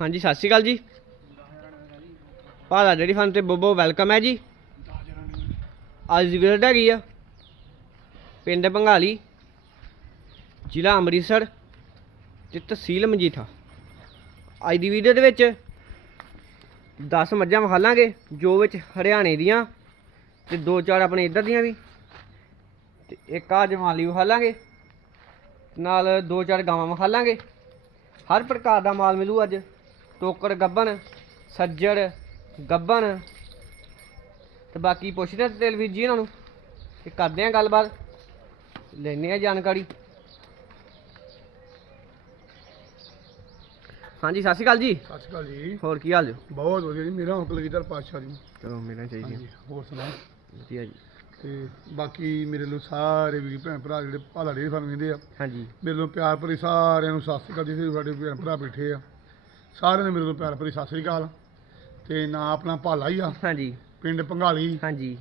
ਹਾਂਜੀ, ਸਤਿ ਸ਼੍ਰੀ ਅਕਾਲ ਜੀ। ਭਾਲਾ ਡੇਰੀ ਫਾਰਮ ਤੇ ਬੋਬੋ ਵੈਲਕਮ ਹੈ ਜੀ। ਅੱਜ ਦੀ ਵੀਡੀਓ ਹੈਗੀ ਆ ਪਿੰਡ ਬੰਗਾਲੀ, ਜ਼ਿਲ੍ਹਾ ਅੰਮ੍ਰਿਤਸਰ ਤੇ ਤਹਿਸੀਲ ਮਜੀਠਾ। ਅੱਜ ਦੀ ਵੀਡੀਓ ਦੇ ਵਿੱਚ 10 ਮੱਝਾਂ ਵਿਖਾਲਾਂਗੇ ਜੋ ਵਿੱਚ ਹਰਿਆਣੇ ਦੀਆਂ ਤੇ ਦੋ ਚਾਰ ਆਪਣੇ ਇੱਧਰ ਦੀਆਂ ਵੀ। ਤੇ ਇੱਕ ਆ ਜਮਾਲੀ ਵਿਖਾਲਾਂਗੇ ਨਾਲ ਦੋ ਚਾਰ ਗਾਵਾਂ ਵਿਖਾਲਾਂਗੇ ਹਰ ਪ੍ਰਕਾਰ ਦਾ ਮਾਲ ਮਿਲੂ ਅੱਜ। ਟੋਕਰ ਗੱਬਨ ਸੱਜੜ ਗੱਬਨ ਤੇ ਬਾਕੀ ਪੁੱਛਦੇ ਆ ਤੇਲ ਵੀਰ ਜੀ ਇਹਨਾਂ ਨੂੰ ਤੇ ਕਰਦੇ ਆ ਗੱਲਬਾਤ? ਲੈਣੇ ਆ ਜਾਣਕਾਰੀ। ਹਾਂਜੀ ਸਤਿ ਸ਼੍ਰੀ ਅਕਾਲ ਜੀ। ਸਤਿ ਸ਼੍ਰੀ ਅਕਾਲ ਜੀ। ਹੋਰ ਕੀ ਹਾਲ ਜੀ? ਬਹੁਤ ਵਧੀਆ ਜੀ ਮੇਰਾ ਹੁਕਮ ਲਗੀਦਾਰ ਪਾਤਸ਼ਾਹ ਜੀ। ਚਲੋ ਮਿਲਣਾ ਚਾਹੀਦੀ। ਹੋਰ ਸੁਣਾਓ? ਵਧੀਆ ਜੀ। ਤੇ ਬਾਕੀ ਮੇਰੇ ਲੋ ਸਾਰੇ ਵੀਰ ਭੈਣ ਭਰਾ ਜਿਹੜੇ ਭਾਲਾ ਡੇ ਫਾਰਮ ਕਹਿੰਦੇ ਆ। ਹਾਂਜੀ। ਮੇਰੇ ਲੋ ਪਿਆਰ ਭਰੀ ਸਾਰਿਆਂ ਨੂੰ ਸਤਿ ਸ਼੍ਰੀ ਅਕਾਲ ਜੀ ਸਾਡੇ ਭੈਣ ਭਰਾ ਬੈਠੇ ਆ। ਸਾਰਿਆਂ ਨੂੰ ਮੇਰੇ ਲੋ ਪਿਆਰ ਭਰੀ ਸਤਿ ਸ਼੍ਰੀ ਅਕਾਲ। ਤੇ ਨਾਂ ਆਪਣਾ ਭਾਲਾ ਹੀ ਆ। ਹਾਂਜੀ। ਪਿੰਡ ਪੰਘਾਲੀ। ਹਾਂਜੀ।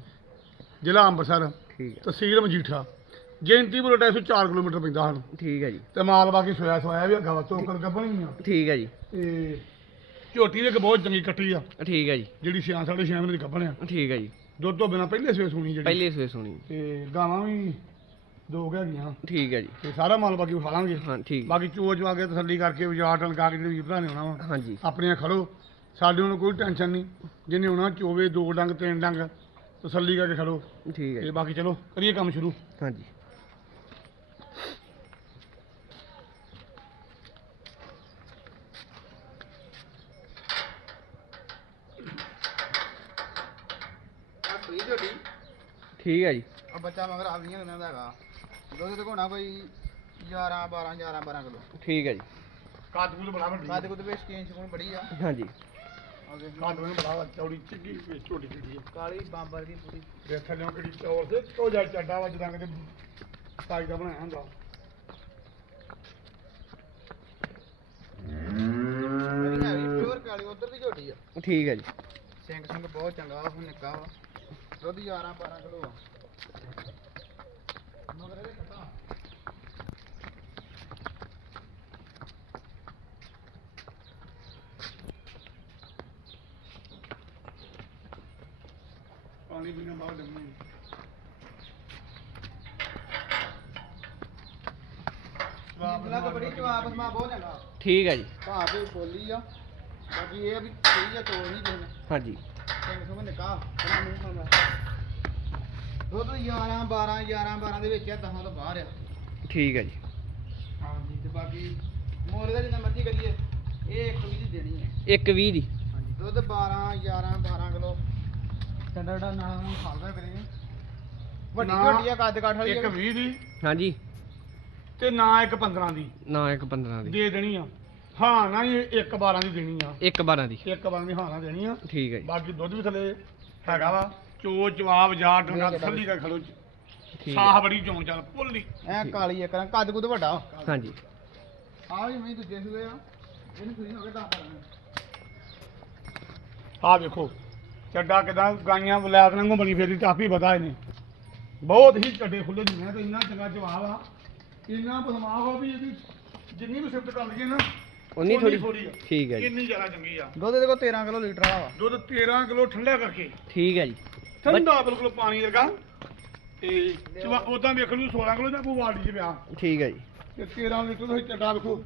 ਜ਼ਿਲ੍ਹਾ ਅੰਮ੍ਰਿਤਸਰ। ਠੀਕ ਹੈ ਤਹਿਸੀਲ ਮਜੀਠਾ। ਜੈਂਤੀ ਬਲੋਟਾ ਇਸੋ 4 ਕਿਲੋਮੀਟਰ ਪੈਂਦਾ ਸਾਨੂੰ ਠੀਕ ਹੈ ਜੀ। ਤੇ ਮਾਲ ਬਾਕੀ ਸੋਇਆ ਸੋਇਆ ਵੀ ਅੱਗਾ ਚੋਕਰ ਗੱਬਣ ਆ। ਠੀਕ ਹੈ ਜੀ। ਤੇ ਝੋਟੀ ਵੀ ਇੱਕ ਬਹੁਤ ਚੰਗੀ ਕੱਟੀ ਆ। ਠੀਕ ਹੈ ਜੀ। ਜਿਹੜੀ 6 ਸਾਢੇ 6 ਮਹੀਨੇ ਦੀ ਗੱਬਣ ਆ। ਠੀਕ ਹੈ ਜੀ। ਦੁੱਧ ਤੋਂ ਬਿਨਾ ਪਹਿਲੇ ਸਵੇ ਸੁਣੀ ਜਿਹੜੀ। ਪਹਿਲੇ ਸਵੇ ਸੁਣੀ। ਤੇ ਗਾਵਾਂ ਵੀ ਦੋ ਕੁ ਹੈਗੀਆਂ। ਠੀਕ ਹੈ ਜੀ। ਤੇ ਸਾਰਾ ਮਾਲ ਬਾਕੀ ਲਾਂਗੇ। ਹਾਂ ਠੀਕ। ਬਾਕੀ ਚੋਚ ਵਾ ਕੇ ਤਸੱਲੀ ਕਰਕੇ ਬਾਜ਼ਾਰ ਟਲਕਾ ਕੇ ਜਿਹੜੀ ਭਰਾ ਨੇ ਆਉਣਾ ਵਾ ਹਾਂਜੀ। ਆਪਣੀਆਂ ਖੜੋ। ਸਾਡੇ ਨੂੰ ਕੋਈ ਟੈਨਸ਼ਨ ਨਹੀਂ। ਜਿਹਨੇ ਆਉਣਾ ਚੋਵੇ ਦੋ ਡੰਗ ਤਿੰਨ ਡੰਗ ਤਸੱਲੀ ਕਰਕੇ ਖੜੋ। ਠੀਕ ਹੈ ਤੇ ਜੀ। ਬਾਕੀ ਚਲੋ ਕਰੀਏ ਕੰਮ ਸ਼ੁਰੂ। ਹਾਂਜੀ। ਆ ਸੂਈ ਝੋਟੀ। ਠੀਕ ਹੈ ਜੀ। ਆ ਬੱਚਾ ਮਗਰ ਆਪਦੀਆਂ ਦਿਨਾਂ ਦਾ ਹੈਗਾ। ਦੁੱਧ ਦਿਖਾਉਣਾ ਕੋਈ 11 12 11 12 ਕਿਲੋ। ਠੀਕ ਹੈ ਜੀ। ਕੱਦ ਕੁੱਦ ਬੜਾ ਵੱਡੀ। ਕਾਦੇ ਕੁੱਤੇ ਵਿੱਚ ਸਕੀਨ ਸਕੂਨ ਬੜੀ ਆ। ਹਾਂਜੀ। ਆ ਦੇਖ ਕੱਦ ਨੂੰ ਬੜਾ ਵੱਡਾ, ਚੌੜੀ ਚਿੱਗੀ ਵਿੱਚ ਝੋਟੀ ਚਿੱਗੀ ਕਾਲੀ ਬਾਂਬਰ ਦੀ ਪੂਰੀ। ਦੇ ਥੱਲੇ ਕਿਹੜੀ ਚੌਰ ਤੇ ਤੋ ਜਾ ਚੱਡਾ ਵਾ ਜਦਾਂ ਕਿਤੇ ਤਾਈ ਦਾ ਬਣਾਇਆ ਹੁੰਦਾ। ਬੜੀ ਹੈਵੀ ਪਿਓਰ ਕਾਲੀ ਉਧਰ ਦੀ ਝੋਟੀ ਆ। ਠੀਕ ਹੈ ਜੀ। ਸਿੰਘ ਸਿੰਘ ਬਹੁਤ ਚੰਗਾ ਵਾ ਹੁਣ ਨਿੱਕਾ ਵਾ। ਦੁੱਧ 11 12 ਕਿਲੋ ਆ। ਪਾਣੀ ਪੀਣਾ ਬਾਹਰ ਜਵਾਬ ਸਮਾ ਬਹੁਤ ਚੰਗਾ। ਠੀਕ ਹੈ ਜੀ। ਭਾਅ ਤੇ ਬੋਲੀ ਆ ਬਾਕੀ ਇਹ ਆ ਵੀ ਸਹੀ ਆ ਤੋੜ ਨਹੀਂ ਦੇਣਾ। ਹਾਂਜੀ। ਸਿੰਘ ਸਿੰਘ ਨਿੱਕਾ ਬੜਾ ਮੂੰਹ ਖਾਂਦਾ। ਦੁੱਧ 11 12 11 12 ਦੇ ਵਿੱਚ ਆ 10 ਤੋਂ ਬਾਹਰ ਆ। ਠੀਕ ਹੈ ਜੀ। ਹਾਂਜੀ ਤੇ ਬਾਕੀ ਮੋਰੇ ਦਾ ਜਿੰਨਾ ਮਰਜ਼ੀ ਕਰੀਏ ਇਹ ਇੱਕ ਵੀ ਦੀ ਦੇਣੀ ਹੈ ਇੱਕ 20 ਦੀ। ਹਾਂਜੀ ਦੁੱਧ 12 11 12 ਕਿਲੋ। ਟੰਡਾ ਟੰਡਾ ਨਾਲ ਖਾਂਦਾ ਵੀਰੇ ਵੱਡੀ ਨਾ, ਝੋਟੀ ਆ ਕੱਦ ਕਾਠ ਵਾਲੀ ਇੱਕ ਆ। 20 ਦੀ। ਹਾਂਜੀ। ਤੇ ਨਾ ਇੱਕ 15 ਦੀ। ਨਾ ਇੱਕ 15 ਦੀ। ਦੇ ਦੇਣੀ ਆ। ਹਾਂ ਨਾ ਹੀ ਇੱਕ 12 ਦੀ ਦੇਣੀ ਆ। ਇੱਕ 12 ਦੀ। ਇੱਕ 12 ਦੀ ਹਾਂ ਨਾ ਦੇਣੀ ਆ। ਠੀਕ ਹੈ ਜੀ। ਬਾਕੀ ਦੁੱਧ ਵੀ ਥੱਲੇ ਹੈਗਾ ਵਾ। ਚੋ ਜਵਾਬ ਜਾ ਡੰਗਾ ਥੱਲੀ ਦਾ ਖੜੋ ਠੀਕ ਸਾਹ ਹੈ ਬੜੀ ਚੋਂ ਚੱਲ ਭੁੱਲੀ ਐ ਕਾਲੀ ਇੱਕ ਰਾਂ ਕੱਦ ਕੁੱਦ ਵੱਡਾ ਹਾਂਜੀ। ਆ ਵੀ ਮੈਂ ਦੂਜੇ ਆ। ਇਹਨੂੰ ਸੂਈ ਹੋ ਕੇ ਤਾਂ ਕਰਾਂਗੇ ਆ ਵੇਖੋ। ਚੱਡਾ ਕਿਦਾਂ ਗਾਈਆਂ ਬਲੈਕ ਵਾਂਗੂ ਬਣੀ ਫੇਰੀ ਕਾਫੀ ਪਤਾ ਇਹਨੇ। ਬਹੁਤ ਹੀ ਚੱਡੇ ਖੁੱਲੇ ਦੀ ਮੈਂ ਤਾਂ ਇੰਨਾ ਚੰਗਾ ਜਵਾਬ ਆ। ਇੰਨਾ ਬਦਮਾਸ਼ ਆ ਵੀ ਇਹਦੀ ਜਿੰਨੀ ਵੀ ਸਿਫਤ ਕਰ ਲਈਏ ਨਾ ਉਨੀ ਥੋੜੀ ਥੋੜੀ ਆ। ਠੀਕ ਹੈ ਜੀ। ਇੰਨੀ ਜ਼ਿਆਦਾ ਚੰਗੀ ਆ। ਦੁੱਧ ਦੇ ਕੋਲ 13 ਕਿਲੋ ਲੀਟਰ ਵਾਲਾ ਵਾ। ਦੁੱਧ 13 ਕਿਲੋ ਠੰਡਾ ਕਰਕੇ। ਠੀਕ ਹੈ ਜੀ। ਠੰਡਾ ਬਿਲਕੁਲ ਪਾਣੀ ਵਰਗਾ। ਤੇ ਉਦਾਂ ਵੇਖਣ ਨੂੰ 16 ਕਿਲੋ ਜਾਂ ਕੋਈ ਵਾਲਡੀ ਚ ਪਿਆ। ਠੀਕ ਹੈ ਜੀ। ਤੇ 13 ਲੀਟਰ ਦਾ ਚੱਡਾ ਵੇਖੋ।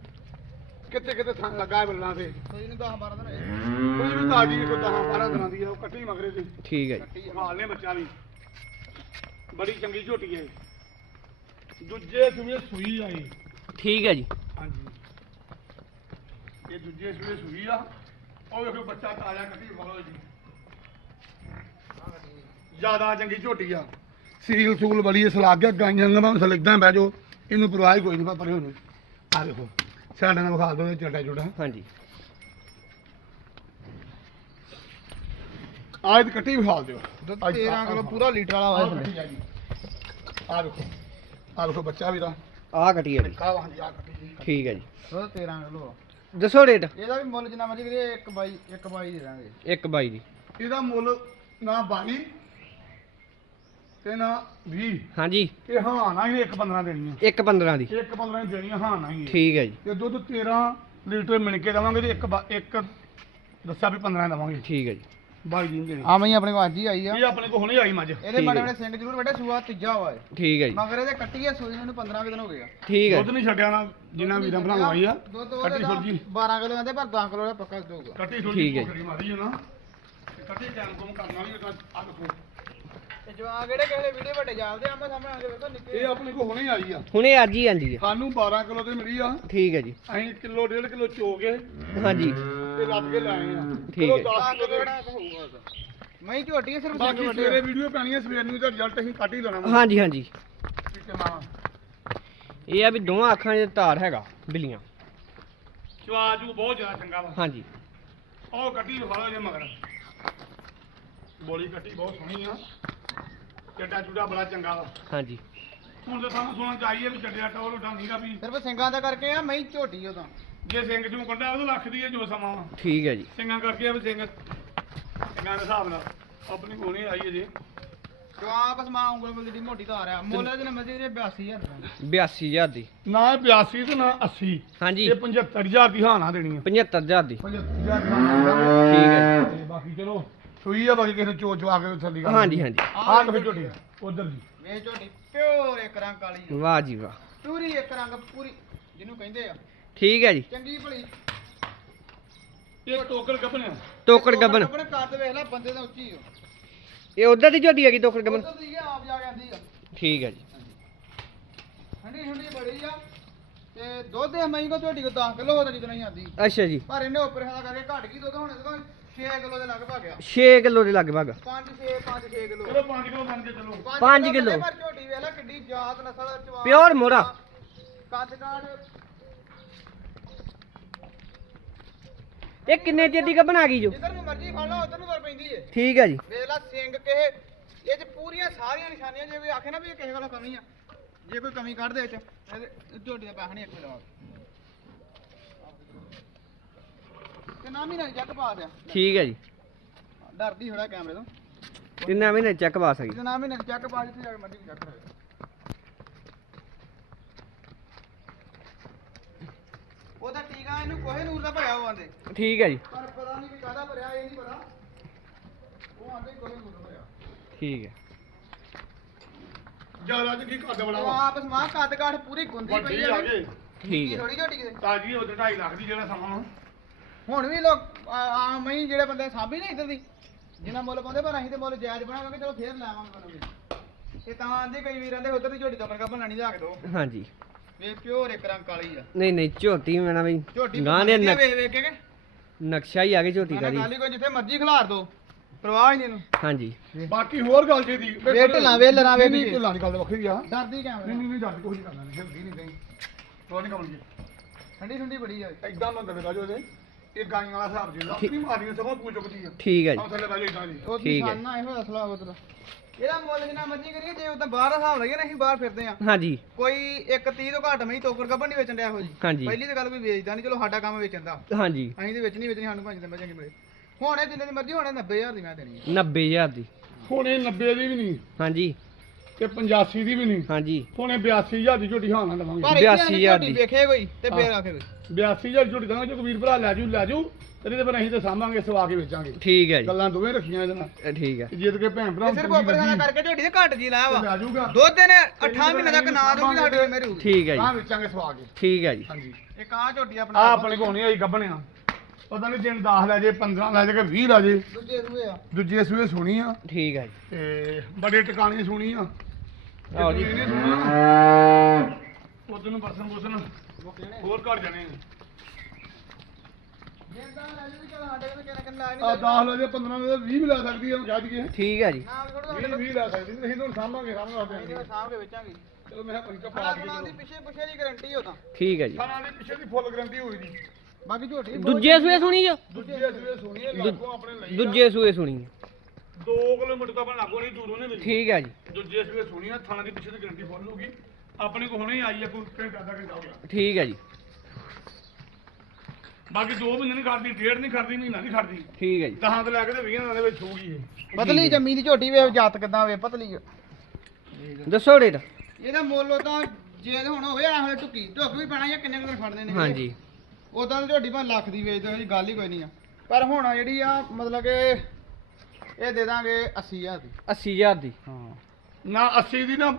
ਕਿੱਥੇ ਕਿੱਥੇ ਥਾਂ ਲੱਗਾ ਹੈ ਬੱਲਾਂ ਤੇ? ਸੂਈ ਨੂੰ 10 12 ਦਿਨ ਕੋਈ ਵੀ ਤਾਜੀ ਕੋਈ 10 12 ਦਿਨਾਂ ਦੀ ਆ ਉਹ ਕੱਟੀ ਮਗਰੇ ਦੀ। ਠੀਕ ਹੈ ਜੀ। ਕੱਟੀ। ਹਾਲ ਨੇ ਬੱਚਾ ਵੀ ਬੜੀ ਚੰਗੀ ਝੋਟੀ ਹੈ। ਦੂਜੇ ਸੂਏ ਸੂਈ ਆਈ ਠੀਕ ਹੈ ਜੀ। ਹਾਂਜੀ। ਇਹ ਦੂਜੇ ਸੂਏ ਸੂਈ ਆ। ਉਹ ਵੇਖੋ ਬੱਚਾ ਤਾਜ਼ਾ ਕੱਟੀ ਖੋਲੋ ਜੀ। ਜ਼ਿਆਦਾ ਚੰਗੀ ਝੋਟੀ ਆ। ਸੀਲ ਸੂਲ ਬੜੀ ਇਸ ਲੱਗ ਗਿਆ ਗਾਈਆਂ ਦਾ ਮੈਂ ਲੱਗਦਾ ਬਹਿ ਜਾਓ। ਇਹਨੂੰ ਪਰਵਾਹ ਹੀ ਕੋਈ ਨਹੀਂ ਪਰੇ ਹੋਣੀ ਆ ਦੇਖੋ ਸਾਡੇ ਨਾਲ ਵਿਖਾ ਦਿਓ ਇਹ ਚੱਡਾ ਚੁੱਡਾ। ਹਾਂਜੀ। ਆਹ ਇਹਦੀ ਕੱਟੀ ਵਿਖਾ ਦਿਓ। ਦੁੱਧ ਅੱਜ- 13 ਕਿਲੋ ਪੂਰਾ ਲੀਟਰ ਵਾਲਾ ਆਹ ਇਸ ਕੱਟੀ। ਆ ਜੀ। ਆ ਦੇਖੋ। ਆ ਦੇਖੋ ਬੱਚਾ ਵੀ ਦਾ ਆਹ ਕਟੀ ਹੈ ਜੀ। ਕਾ ਵਾਂ ਜੀ ਆ ਕੱਟੀ ਜੀ। ਠੀਕ ਹੈ ਜੀ। ਦੁੱਧ 13 ਕਿਲੋ ਆ। ਦੱਸੋ ਰੇਟ। ਇਹਦਾ ਵੀ ਮੁੱਲ ਜਿੰਨਾ ਮਰਜ਼ੀ ਕਰੀਏ 1 ਬਾਈ 1 ਬਾਈ ਦੇ ਦਾਂਗੇ ਇੱਕ ਬਾਈ ਦੀ। ਇਹਦਾ ਮੁੱਲ ਨਾ 22 ਤੇ ਨਾ 20 ਹਾਂਜੀ। ਇਹ ਹਾਂ ਨਾ ਹੀ ਇੱਕ 15 ਦੇਣੀ ਆ ਇੱਕ 15 ਦੀ। ਇੱਕ 15 ਹੀ ਦੇਣੀ ਆ ਹਾਂ ਨਾ ਹੀ ਠੀਕ ਹੈ ਜੀ। ਤੇ ਦੁੱਧ 13 ਲੀਟਰ ਮਿਣ ਕੇ ਦੇਵਾਂਗੇ ਤੇ ਇੱਕ ਬਾ- ਇੱਕ ਦੱਸਿਆ ਵੀ 15 ਦੇਵਾਂਗੇ। ਠੀਕ ਹੈ ਜੀ। ਬਾਈ ਜੀ ਦੇ ਆ ਮਈ ਆਪਣੇ ਕੋਲ ਅੱਜ ਹੀ ਆਈ ਆ। ਇਹ ਆਪਣੇ ਕੋਲ ਹੁਣੇ ਆਈ ਮੱਝ। ਇਹਦੇ ਹੈ। ਬੜੇ ਸਿੰਘ ਜ਼ਰੂਰ ਬੈਠੇ ਸੂਆ ਤੀਜਾ ਹੋਇਆ ਹੈ ਠੀਕ ਹੈ ਜੀ। ਮਗਰ ਇਹਦੇ ਕੱਟੀ ਆ ਸੂਈ ਨੂੰ 15 ਕੁ ਦਿਨ ਹੋ ਗਏ ਆ। ਠੀਕ ਹੈ। ਦੁੱਧ ਨਹੀਂ ਛੱਡਿਆ ਨਾ ਜਿੰਨਾ ਵੀਰਾਂ ਭਰਾਵਾਂ ਆਈ ਆ। ਕੱਟੀ ਸੁਲਜੀ 12 ਕਿਲੋ ਆਂਦੇ ਪਰ 10 ਕਿਲੋ ਦਾ ਪੱਕਾ ਦਊਗਾ ਕੱਟੀ ਸੁਲਜੀ ਠੀਕ ਹੈ। ਕੋਕੜੀ ਮਾਰੀ ਨਾ। ਤੇ ਕੱਟੀ ਟਾਈਮ ਕੋਮ ਕਰਨ ਵਾਲੀ ਤਾਂ ਆ ਦੇਖੋ ਤੇ ਜਵਾ ਕਿਹੜੇ ਕਿਸੇ ਵੀਡੀਓ ਵੱਡੇ ਜਾਪਦੇ ਆਮੇ ਸਾਹਮਣੇ ਆ ਕੇ ਵੇਖੋ ਨਿੱਕੇ ਇਹ ਆਪਣੇ ਕੋਲ ਹੁਣੇ ਆਈ ਆ। ਹੁਣੇ ਅੱਜ ਹੀ ਆਂਦੀ ਹੈ ਸਾਨੂੰ 12 ਕਿਲੋ ਤੇ ਮਿਲੀ ਆ। ਠੀਕ ਹੈ ਜੀ। ਅਸੀਂ ਕਿਲੋ ਡੇਢ ਕਿਲੋ ਚੋ ਕੇ ਹਾਂਜੀ। ਤੇ ਲੱਦ ਕੇ ਲਾਏ ਆ। ਠੀਕ ਚਲੋ ਹੈ। 10 10 ਕਿਲੋ ਕਿਲੋ। ਦੇ ਦਾ ਹੋਊਗਾ ਉਹਦਾ। ਮੈਂ ਝੋਟੀ ਆ, ਸਿਰਫ ਸਿੰਘ ਬਾਕੀ ਵੱਡੇ ਸਵੇਰੇ ਆ। ਵੀਡੀਓ ਪੈਣੀ ਆ ਸਵੇਰ ਨੂੰ ਤਾਂ ਰਿਜ਼ਲਟ ਅਸੀਂ ਕੱਢ ਹੀ ਲੈਣਾ। ਵਾ ਹਾਂਜੀ। ਹਾਂਜੀ ਕਿ ਕਿੰਨਾ ਇਹ ਆ ਵੀ ਦੋਵਾਂ ਅੱਖਾਂ 'ਚ ਤਾਰ ਹੈਗਾ ਬਿੱਲੀਆਂ। ਚਵਾਜੂ ਬਹੁਤ ਜ਼ਿਆਦਾ ਚੰਗਾ ਵਾ। ਹਾਂਜੀ। ਉਹ ਕੱਟੀ ਵਿਖਾ ਜੇ ਮਗਰ। ਬੋਲੀ ਕੱਟੀ ਬਹੁਤ ਸੋਹਣੀ ਆ। ਚੱਡਾ ਚੂੜਾ ਬੜਾ ਚੰਗਾ ਵਾ। ਹਾਂਜੀ। ਹੁਣ ਤਾਂ ਸਾਨੂੰ ਸੁਣਨ ਚਾਹੀਏ ਵੀ ਚੱਡਿਆ ਟੌਰ ਉਡਾ ਨਹੀਂਗਾ ਵੀ। ਸਿਰਫ ਸਿੰਘਾਂ ਦਾ ਕਰਕੇ ਆ ਮੈਂ ਝੋਟੀ ਉਹਦਾ। ਜੇ ਸਿੰਘ ਚੋਂ ਕੱਢਾ ਉਹ ਲੱਖ ਦੀ ਹੈ ਜੋ ਸਮਾਂ ਵਾ। ਠੀਕ ਹੈ ਜੀ। ਸਿੰਘਾਂ ਕਰਕੇ ਆ ਵੀ ਸਿੰਘ। ਸਿੰਘਾਂ ਦੇ ਹਿਸਾਬ ਨਾਲ ਆਪਣੀ ਹੋਣੀ ਆਈ ਹੈ ਜੀ ਜਵਾਬ ਸਮਾ ਉਂਗਲ ਕੋਲ ਜਿਹੜੀ ਮੋਟੀ ਧਾਰ ਆ ਮੁੱਲ ਇਹਦੇ ਮਜ਼ੇ ਦੇ 82000 ਦਾ 82000 ਦੀ। ਨਾ 82 ਤੇ ਨਾ 80 ਹਾਂਜੀ। ਇਹ 75000 ਦੀ ਹਾਨਾ ਦੇਣੀ ਆ। 75000 ਦੀ। 75000 ਠੀਕ ਹੈ ਜੀ। ਤੇ ਬਾਕੀ ਚਲੋ ਸੂਈ ਆ ਬਾਕੀ ਕਿਸੇ ਨੂੰ ਚੋ ਚਵਾ ਕੇ ਥੱਲੀ ਕਰ ਹਾਂਜੀ ਹਾਂਜੀ। ਆਹ ਕਿੱਥੇ ਝੋਟੀ ਉਧਰ ਜੀ ਵੇ ਝੋਟੀ ਪਿਓਰ ਇੱਕ ਰੰਗ ਕਾਲੀ ਆ। ਵਾਹ ਜੀ ਵਾਹ। ਪੂਰੀ ਇੱਕ ਰੰਗ ਪੂਰੀ ਜਿਹਨੂੰ ਕਹਿੰਦੇ ਆ। ਠੀਕ ਹੈ ਜੀ। ਚੰਗੀ ਭਲੀ। ਇਹ ਟੋਕਰ ਕੱਪਣਿਆ ਟੋਕਰ ਗੱਬਨ ਆਪਣੇ ਕੱਦ ਵੇਖ ਲੈ ਬੰਦੇ ਦਾ ਉੱਚੀ ਹੋ ਇਹ ਉਧਰ ਦੀ ਝੋਟੀ ਹੈਗੀ ਟੋਕਰ ਗੱਬਨ ਉੱਧਰ ਦੀ ਆ, ਆਪ ਜਾ ਕੇ ਆਂਦੀ ਆ। ਠੀਕ ਹੈ ਜੀ। ਠੰਡੀ ਠੰਡੀ ਬੜੀ ਆ। ਤੇ ਦੁੱਧ ਇਹ ਮਈ ਕੋ ਝੋਟੀ ਕੋ 10 ਕਿਲੋ ਹੋ ਜਿੱਦਣ ਹੀ ਆਂਦੀ। ਅੱਛਾ ਜੀ। ਪਰ ਇਹਨੇ ਉੱਪਰ ਹਾਲਾ ਕਰਕੇ ਘਟ ਗਈ ਦੁੱਧ ਹੁਣ ਇਹਦੇ ਕੋਲ 6 ਕਿਲੋ ਦੇ ਲਗਭਗ ਆ। 6 ਕਿਲੋ ਦੇ ਲਗਭਗ। 5 6 5 6 ਕਿਲੋ। ਚਲੋ 5 ਕਿਲੋ ਬਣ ਕੇ ਚਲੋ। ਪੰਜ ਕਿੱਲੋ। ਪਰ ਝੋਟੀ ਵੇਖ ਲੈ ਕਿੱਡੀ ਜਾਤ ਨਸਲ ਚਵਾ Pure ਮੋਹਰਾ। ਕੱਦ ਕਾਠ। ਇਹ ਕਿੰਨੇ ਚਿਰ ਦੀ ਆ ਗਈ ਜੋ? ਜਿੱਧਰ ਨੂੰ ਮਰਜ਼ੀ ਫੜ ਲਓ ਉਧਰ ਨੂੰ ਤੁਰ ਪੈਂਦੀ ਏ। ਠੀਕ ਹੈ ਜੀ। ਵੇਖ ਲੈ ਸਿੰਘ ਕਿਸੇ ਇਹ ਚ ਪੂਰੀਆਂ ਸਾਰੀਆਂ ਨਿਸ਼ਾਨੀਆਂ ਜੇ ਕੋਈ ਆਖੇ ਨਾ ਵੀ ਇਹ ਕਿਸੇ ਕੋਲੋਂ ਕਮੀ ਆ ਜੇ ਕੋਈ ਕਮੀ ਕੱਢ ਦੇ ਵਿੱਚ ਇਹਦੇ ਝੋਟੀ ਦਾ ਪੈਸਾ ਨਹੀਂ ਅੱਖੇ ਲਵਾ ਤੇ ਨਾ ਮਹੀਨਾ ਚੱਕ ਪਾ ਦਿਆ। ਠੀਕ ਹੈ ਜੀ। ਡਰਦੀ ਥੋੜਾ ਕੈਮਰੇ ਤੋਂ। ਤਿੰਨਾਂ ਮਹੀਨੇ ਚੈੱਕ ਪਾ ਸਕਦੀ। ਤੇ ਨਾ ਮਹੀਨੇ ਚੱਕ ਪਾ ਜਿੱਥੇ ਜਾ ਕੇ ਮਰਜ਼ੀ ਚੱਕ ਰਹੇ ਉਹਦਾ ਟੀਕਾ ਇਹਨੂੰ ਕੋਹੇ ਨੂਰ ਦਾ ਭਰਿਆ ਉਹ ਆਂਦੇ। ਠੀਕ ਹੈ ਜੀ। ਪਰ ਪਤਾ ਨਹੀਂ ਵੀ ਕਾਹਦਾ ਭਰਿਆ ਇਹ ਨਹੀਂ ਪਤਾ। ਉਹ ਆਂਦੇ ਕੋਹੇ ਨੂਰ ਦਾ ਭਰਿਆ। ਠੀਕ ਹੈ। ਜ਼ਿਆਦਾ ਕੀ ਕੱਦ ਬੜਾ ਉਹ ਵਾ ਆਪ ਸਮਾਂ ਕੱਦ ਕਾਠ ਪੂਰੀ ਗੁੰਦੀ ਪਈ ਵੱਡੀ ਆ ਆ ਗਏ ਠੀਕ ਹੈ। ਥੋੜੀ ਝੋਟੀ ਕਿਤੇ ਤਾਜੀ ਉਹ 2.5 ਲੱਖ ਦੀ ਜਿਹੜਾ ਸਮਾਂ। ਹੁਣ ਵੀ ਲੋਕ ਆ- ਆਮ ਹੀ ਜਿਹੜੇ ਬੰਦੇ ਸਾਂਭੀ ਨਹੀਂ ਇੱਧਰ ਦੀ। ਜਿੰਨਾ ਮੁੱਲ ਪਾਉਂਦੇ ਪਰ ਅਸੀਂ ਤੇ ਮੁੱਲ ਜਾਇਜ਼ ਬਣਾਵਾਂਗੇ ਚਲੋ ਫੇਰ ਲਾਵਾਂਗੇ ਬਣਾਉਂਦੇ ਇਹ ਤਾਂ ਆਂਦੇ ਕਈ ਵੀਰਾਂ ਦੇ ਉਧਰ ਦੀ ਝੋਟੀ ਤੋਂ ਕੱਪੜਾ ਨਹੀਂ ਲਿਆ ਕੇ ਦੋ ਹਾਂਜੀ। ਵੇ ਪਿਓਰ ਇੱਕ ਰੰਗ ਕਾਲੀ ਆ। ਨਹੀਂ ਨਹੀਂ ਝੋਟੀ ਮੈਨਾਂ ਵੀ ਝੋਟੀ ਗਾਂ ਦੇ ਵਧੀਆ ਨਕ- ਵੇਖ ਵੇਖ ਕੇ ਨਕਸ਼ਾ ਹੀ ਆ ਗਿਆ ਝੋਟੀ ਦਾ ਜੀ। ਕਾਲੀ ਕੋਈ ਜਿੱਥੇ ਮਰਜ਼ੀ ਖਿਲਾਰ ਦੋ ਪ੍ਰਵਾਹ ਹੀ ਨਹੀਂ ਇਹਨੂੰ। ਹਾਂਜੀ। ਬਾਕੀ ਹੋਰ ਗੱਲ ਜੇ ਦੀ। ਵੇ ਢਿੱਲਾਂ ਵੇ ਲਰਾਂ ਵੇ ਨਹੀਂ। ਢਿੱਲਾਂ ਦੀ ਗੱਲ ਤਾਂ ਵੱਖਰੀ ਆ। ਡਰਦੀ ਨਹੀਂ ਕੈਮਰੇ ਨਹੀਂ ਨਹੀਂ ਜੱਟ ਕੋਈ ਨਹੀਂ। ਕਰਨਾ ਨਹੀਂ ਹਿਲਦੀ ਨਹੀਂ ਨਹੀਂ ਕੋਈ ਨਹੀਂ ਕਮਲ ਠੰਡੀ ਠੰਡੀ ਬੜੀ ਆ। ਇਦਾਂ ਮੈਂ ਦਵੇ ਬਾਜੋ ਦੇ ਇਹ ਗਾਈਆਂ ਵਾਲਾ ਹਿਸਾਬ ਜੀ ਆਪਣੀ ਮਾਰੀਆਂ ਸਗੋਂ ਪੂ ਚੁੱਕਦੀ ਆ। ਠੀਕ ਹੈ ਜੀ। ਆਹ ਥੱਲੇ ਬਾਜੋ ਇਦਾਂ ਜੀ। ਉਹ ਠੀਕ ਹੈ। ਨਿਸ਼ਾਨਾ ਇਹੋ ਅਸਲਾ ਉਧਰ। ਇਹਦਾ ਮੁੱਲ ਜਿੰਨਾ ਮਰਜ਼ੀ ਕਰੀਏ ਜੇ ਉਦਾਂ ਬਾਹਰ ਹਿਸਾਬ ਲਈਏ ਨਾ ਅਸੀਂ ਬਾਹਰ ਫਿਰਦੇ ਆ। ਹਾਂਜੀ ਕੋਈ ਇੱਕ 30 ਤੋਂ ਘੱਟ ਮੈਂ ਟੋਕਰ ਕੱਪੜ ਨਹੀਂ ਵੇਚਣ ਡਿਆ ਇਹੋ ਜੀ। ਹਾਂਜੀ ਪਹਿਲੀ ਤਾਂ ਗੱਲ ਕੋਈ ਵੇਚਦਾ ਨਹੀਂ ਚਲੋ ਸਾਡਾ ਕੰਮ ਵੇਚਣ ਦਾ। ਹਾਂਜੀ ਅਸੀਂ ਤੇ ਵਿੱਚ ਨਹੀਂ ਵੇਚਣੀ ਸਾਨੂੰ ਪੰਜ ਦਿਨ ਬਚਾਂਗੇ ਮੇਰੇ। ਹੁਣ ਇਹ ਜਿੰਨੇ ਦੀ ਮਰਜ਼ੀ ਹੁਣ ਇਹ 90000 ਦੀ ਮੈਂ ਦੇਣੀ 90000 ਦੀ। ਹੁਣ ਇਹ 90 ਦੀ ਵੀ ਨਹੀਂ ਹਾਂਜੀ ਤੇ 85 ਦੀ ਵੀ ਨਹੀਂ। ਹਾਂਜੀ। ਹੁਣ ਇਹ 82000 ਦੀ ਝੋਟੀ ਹਾਂ ਨਾ ਲਵਾਂਗੇ। ਪਰ ਇੱਥੇ 82,000 ਝੋਟੀ ਦੀ। ਵੇਖੇ ਕੋਈ ਤੇ ਫੇਰ ਹਾਂ। ਆਖੇ ਕੋਈ। 82000 ਦੀ ਝੋਟੀ ਦਾਂਗੇ ਜੋ ਕਬੀਰ ਭਰਾ ਲੈ ਜੂ ਲੈ ਜੂ ਤੇ ਇਹਦੇ ਪਰ ਅਸੀਂ ਤੇ ਸਾਂਭਾਂਗੇ ਸਵਾ ਕੇ ਵੇਚਾਂਗੇ। ਠੀਕ ਹੈ ਜੀ। ਗੱਲਾਂ ਦੋਵੇਂ ਰੱਖੀਆਂ ਇਹਦੇ ਨਾਲ। ਇਹ ਠੀਕ ਹੈ। ਤੇ ਜਿੱਦ ਕੇ ਭੈਣ ਭਰਾ ਇਹ ਸਿਰਫ ਉੱਪਰ ਖਾਣਾ ਕਰਕੇ ਝੋਟੀ ਦੇ ਘੱਟ ਜੀ ਲਾਇਆ ਵਾ। ਲੈ ਜੂਗਾ। ਦੁੱਧ ਨੇ 8 ਮਹੀਨੇ ਤੱਕ ਨਾ ਦੂਗੀ ਸਾਡੀ ਮੇਰੀ ਹੋਊਗੀ ਠੀਕ ਹੈ ਹਾਂ ਜੀ ਵੇਚਾਂਗੇ ਸਵਾ ਕੇ। ਠੀਕ ਹੈ ਜੀ। ਹਾਂਜੀ। ਇੱਕ ਆ ਝੋਟੀ ਆਪਣਾ ਆ ਆਪਣੇ ਕੋਲ ਨਹੀਂ ਆਈ ਗੱਬਣਿਆ ਪਤਾ ਨਹੀਂ ਦਿਨ 10 ਲੈ ਜੇ 15 ਲੈ ਜੇ ਕਿ 20 ਲੈ ਜੇ। ਦੂਜੇ ਸੂਏ ਆ। ਦੂਜੇ ਸੂਏ ਸੁਣੀ ਆ। ਠੀਕ ਹੈ ਜੀ। ਤੇ ਬੜੇ ਟਿਕਾਣੇ ਸੁਣੀ ਆ। ਆਹੋ ਜੀ। ਉਦੋਂ ਨੂੰ ਬਸਨ ਬਸਨ ਉਹ ਕਿਹਨੇ ਹੋਰ ਘਰ ਜਾਣੇ ਜਿੰਦਾ ਲੈ ਜੂ ਚਲ ਸਾਡੇ ਕੋਲ ਕਿਹਨੇ ਕਿਹਨੇ ਲਾ ਆ ਨਹੀਂ 10 ਲੈ ਜੇ 15 ਲੈ ਜੇ 20 ਵੀ ਲੈ ਸਕਦੀ ਆ ਕਹਿ ਦਈਏ ਠੀਕ ਹੈ ਜੀ। ਨਾ ਥੋੜਾ 20 20 ਲੈ ਸਕਦੀ ਤੇ ਅਸੀਂ ਤੁਹਾਨੂੰ ਸਾਂਭਾਂਗੇ ਸਾਂਭਾਂਗੇ ਇਹਦੇ ਸਾਹਮਣੇ ਵੇਚਾਂਗੇ ਚਲੋ ਮੈਂ ਕਿਹਾ ਕੋਈ ਖਾਣਾ ਕਪਾ ਖੁਣਾ ਦੀ ਕੇ ਪਿੱਛੇ ਪਿੱਛੇ ਦੀ ਗਾਰੰਟੀ ਹੋ ਤਾਂ। ਠੀਕ ਹੈ ਜੀ। ਖਾਣਾ ਦੇ ਪਿੱਛੇ ਦੀ ਫੁੱਲ ਗਰੰਟੀ ਹੋਈ ਦੀ ਬਾਕੀ ਝੋਟੀ ਦੂਜੇ ਸੂਏ ਸੁਣੀ ਜੋ ਦੂਜੇ ਸੂਏ ਸੁਣੀ ਲਾਗੋਂ ਆਪਣੇ ਲਈ ਦੂਜੇ ਸੂਏ ਸੁਣੀ 2 ਕਿਲੋਮੀਟਰ ਤੋਂ ਆਪਾਂ ਲਾਗੋਂ ਨਹੀਂ ਦੂਰੋਂ ਨਹੀਂ ਮਿਲੀ ਠੀਕ ਹੈ ਜੀ। ਦੂਜੇ ਸੂਏ ਸੁਣੀ ਆ ਥਾਣਾ ਦੀ ਪਿੱਛੇ ਦੀ ਗਰੰਟੀ ਫੁੱਲ ਹੋਊਗੀ। ਆਪਣੇ ਕੋਲ ਹੁਣੇ ਹੀ ਆਈ ਆ ਕੋਈ ਘੰਟਾ ਦਾ ਘੰਟਾ ਹੋ ਗਿਆ। ਠੀਕ ਹੈ ਜੀ। ਬਾਕੀ 2 ਮਹੀਨੇ ਨਹੀਂ ਖੜਦੀ ਡੇਢ ਨਹੀਂ ਖੜਦੀ ਮਹੀਨਾ ਨਹੀਂ ਖੜਦੀ। ਠੀਕ ਹੈ ਜੀ। ਦਹਾਂ ਤੋਂ ਲੈ ਕੇ ਤੇ 20 ਦਿਨਾਂ ਦੇ ਵਿੱਚ ਹੋਊਗੀ ਇਹ। ਪਤਲੀ ਜੰਮੀ ਦੀ ਝੋਟੀ ਵੇ ਜਾਤ ਕਿਦਾਂ ਵੇ ਪਤਲੀ ਦੱਸੋ ਰੇਟ। ਇਹਦਾ ਮੁੱਲ ਤਾਂ ਜੇ ਤੇ ਹੁਣ ਹੋਵੇ ਹੋਵੇ ਟੁੱਕੀ ਢੁੱਕ ਵੀ ਪੈਣਾ ਜਾਂ ਕਿੰਨੇ ਕੁ ਦਿਨ ਫੜਦੇ ਨੇ। ਹਾਂਜੀ। ਉਦਾਂ ਤਾਂ ਝੋਟੀ ਭਾਵੇਂ ਲੱਖ ਦੀ ਵੇਚ ਦੋ ਜੀ ਗੱਲ ਹੀ ਕੋਈ ਨਹੀਂ ਆ। ਪਰ ਹੁਣ ਆ ਜਿਹੜੀ ਆ ਮਤਲਬ ਕਿ ਇਹ ਦੇ ਦਾਂਗੇ 80000 ਦੀ। 80000 ਦੀ। ਹਾਂ। ਨਾ 80 ਦੀ ਨਾ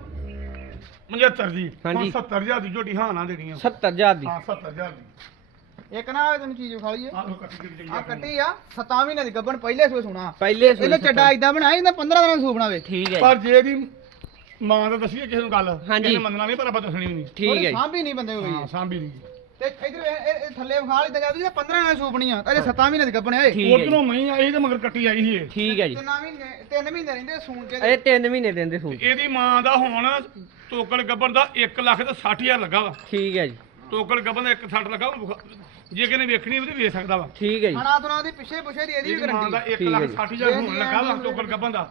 75 ਦੀ। ਹਾਂਜੀ। 70000 ਦੀ ਝੋਟੀ ਹਾਂ ਨਾ ਦੇਣੀ ਆ। 70000 ਦੀ। ਹਾਂ 70000 ਦੀ। ਇੱਕ ਨਾ ਤੈਨੂੰ ਚੀਜ਼ ਵਿਖਾ ਲਈਏ ਆਹ ਲਓ ਕੱਟੀ ਆ ਕੱਟੀ ਆ 7 ਮਹੀਨੇ ਦੀ ਗੱਬਣ ਪਹਿਲੇ ਸੂਏ ਸੁਣਾ। ਪਹਿਲੇ ਸੂਏ ਇਹਨੇ ਚੱਡਾ ਇਦਾਂ ਬਣਾਇਆ ਇਹਨੇ 15 ਦਿਨਾਂ ਸੂ ਬਣਾਵੇ। ਠੀਕ ਹੈ ਪਰ ਜੀ, ਜੇ ਇਹਦੀ ਮਾਂ ਦਾ ਦੱਸੀਏ ਕਿਸੇ ਨੂੰ ਗੱਲ ਹਾਂਜੀ। ਇਹਨੇ ਮੰਨਣਾ ਨਹੀਂ ਪਰ ਆਪਾਂ ਦੱਸਣੀ ਵੀ ਨਹੀਂ। ਠੀਕ ਹੈ ਜੀ। ਸਾਂਭੀ ਨਹੀਂ ਬੰਦੇ ਹੋਈ। ਹਾਂ ਸਾਂਭੀ ਨਹੀਂ। ਤੇ ਇਧਰ ਇਹ ਇਹ ਥੱਲੇ ਵਿਖਾ ਲਈ ਤਾਂ ਜਾਂਦੀ 15 ਦਿਨਾਂ ਸੂ ਬਣੀ ਆ ਅਜੇ 7 ਮਹੀਨੇ ਦੀ ਗੱਬਣ ਹੈ ਇਹ। ਠੀਕ ਹੈ ਜੀ, ਉਧਰੋਂ ਮਹੀਂ ਆਈ ਤੇ ਮਗਰ ਕੱਟੀ ਆਈ ਸੀ ਇਹ। ਠੀਕ ਹੈ ਜੀ। ਤਿੰਨ ਮਹੀਨੇ ਤਿੰਨ ਮਹੀਨੇ ਰਹਿੰਦੇ ਸੂਣ ਚ ਇਹ 3 ਮਹੀਨੇ ਦਿੰਦੇ ਸੂਟ ਇਹਦੀ ਮਾਂ ਦਾ ਹੁਣ ਤੋਕੜ ਗੱਬਰ ਦਾ 1 ਲੱਖ ਤੇ 60000 ਲੱਗਾ ਵਾ। ਠੀਕ ਹੈ ਜੀ। ਤੋਕੜ ਗੱਬਰ ਦਾ 160 ਲੱਗਾ ਵਾ। ਜੇ ਕਿਨੇ ਵੇਖਣੀ ਵੀ ਤੇ ਵੇਖ ਸਕਦਾ ਵਾ। ਠੀਕ ਹੈ ਜੀ। ਹਣਾ ਤੁਰਾਂ ਦੀ ਪਿੱਛੇ ਪੁੱਛੇ ਦੀ ਇਹਦੀ ਵੀ ਇਹਦੀ ਮਾਂ ਦਾ ਗਰੰਟੀ 1 ਠੀਕ ਹੈ ਲੱਖ ਜੀ। 60000 ਹੁਣ ਲੱਗਾ ਵਾ ਤੋਕੜ ਗੱਬਰ ਦਾ।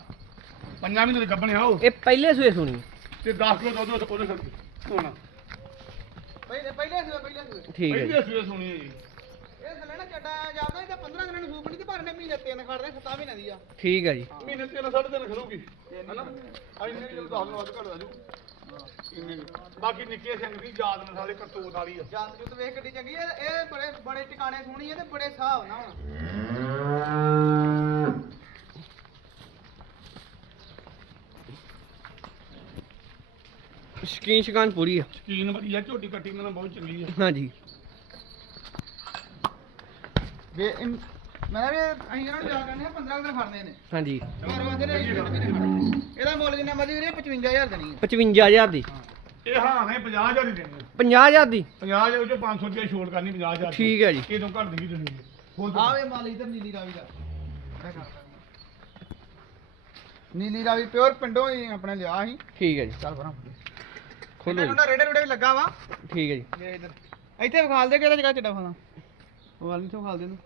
ਪੰਜਾਂ ਮਹੀਨੇ ਦੇ ਗੱਬਣ ਆ ਉਹ। ਇਹ ਪਹਿਲੇ ਸੂਏ ਸੁਣੀ। ਤੇ 10 ਕਿਲੋ ਦੁੱਧ ਉਹਦੇ ਖਰਚ ਹੁਣ ਪਹਿਲੇ ਪਹਿਲੇ ਸੂਏ ਪਹਿਲੇ ਸੂਏ ਠੀਕ ਹੈ ਜੀ। ਪਹਿਲੇ ਸੂਏ ਸੁਣੀ ਹੈ ਜੀ। ਇਹ ਥੱਲੇ ਨਾ ਚੱਡਾ ਜਾਂਦਾ ਇਹ 15 ਦਿਨਾਂ ਨੂੰ ਸੂਪਣੀ ਤੇ ਭਰਨੇ ਮਹੀਨੇ ਤਿੰਨ ਖੜਦੇ 7 ਮਹੀਨੇ ਦੀ ਆ। ਠੀਕ ਹੈ ਜੀ। ਮਹੀਨੇ ਤਿੰਨ ਸਾਢੇ ਤਿੰਨ ਖੜੂਗੀ। ਹੈਨਾ? ਇੰਨੇ ਜਦੋਂ 10 ਨੂੰ ਵੱਧ ਆਜੂ ਇੰਨੇ ਕੁ। ਬਾਕੀ ਨਿੱਕੇ ਸਿੰਘ ਦੀ ਯਾਦ ਨਾਲ ਸਾਰੇ ਕਰਤੂਤ ਵਾਲੀ ਆ। ਜਾਂਦ ਜੁੱਤ ਵੇਖ ਕਿੱਡੀ ਚੰਗੀ ਹੈ ਇਹ ਬੜੇ ਬੜੇ ਟਿਕਾਣੇ ਸੋਹਣੀ ਹੈ ਤੇ ਬੜੇ ਹਿਸਾਬ ਨਾਲ ਸ਼ਕੀਨ ਸ਼ਕਾਨ ਪੂਰੀ ਆ। ਸ਼ਕੀਨ ਬੜੀ ਆ ਝੋਟੀ ਕੱਟੀ ਮੈਨੂੰ ਬਹੁਤ ਚੰਗੀ ਆ। ਹਾਂਜੀ। ਵੇ ਇਨ- ਮੈਂ ਵੀ ਅਸੀਂ ਇਹਨਾਂ ਨੂੰ ਜਾ ਕਰਨੇ ਆ 15 ਦਿਨ ਖੜਨੇ ਨੇ। ਹਾਂਜੀ। ਪਰ ਉਹਦੇ ਨੇ ਇੱਕ ਮਹੀਨੇ ਖੜਨੇ ਇਹਦਾ ਮੁੱਲ ਜਿੰਨਾ ਮਰਜ਼ੀ ਵੀਰੇ 55000 ਦੇਣੀ ਹੈ 55000 ਦੀ। ਇਹ ਹਾਂ ਹੈ 50000 ਹੀ ਦੇਣੀ 50000 ਦੀ? 50 ਦੇ ਵਿੱਚੋਂ 500 ਰੁਪਏ ਛੋੜ ਕਰਨੀ 50000 ਠੀਕ ਹੈ ਜੀ। ਇਹ ਤੋਂ ਘੱਟ ਨਹੀਂ ਦੇਣੀ ਹੋਰ ਆ ਵੇ ਮਾਲ ਇਧਰ ਨੀਲੀ ਰਾਵੀ ਦਾ। ਨੀਲੀ ਰਾਵੀ ਪਿਓਰ ਪਿੰਡੋਂ ਹੀ ਆਪਣੇ ਲਿਆ ਸੀ। ਠੀਕ ਹੈ ਜੀ। ਚੱਲ ਭਰਾ ਖੋਲੋ ਜੀ। ਖੋਲੋ ਰੇੜੇ ਰੂੜੇ ਵੀ ਲੱਗਾ ਵਾ। ਠੀਕ ਹੈ ਜੀ। ਇਧਰ। ਇੱਥੇ ਵਿਖਾਲ ਦੇ ਕਿਹੜਾ ਜਗ੍ਹਾ ਚੱਡਾ ਫਾਲਾ। ਉਹ ਵਾਲੀ ਤੋਂ ਵਿਖਾਲ ਦੇ ਨੂੰ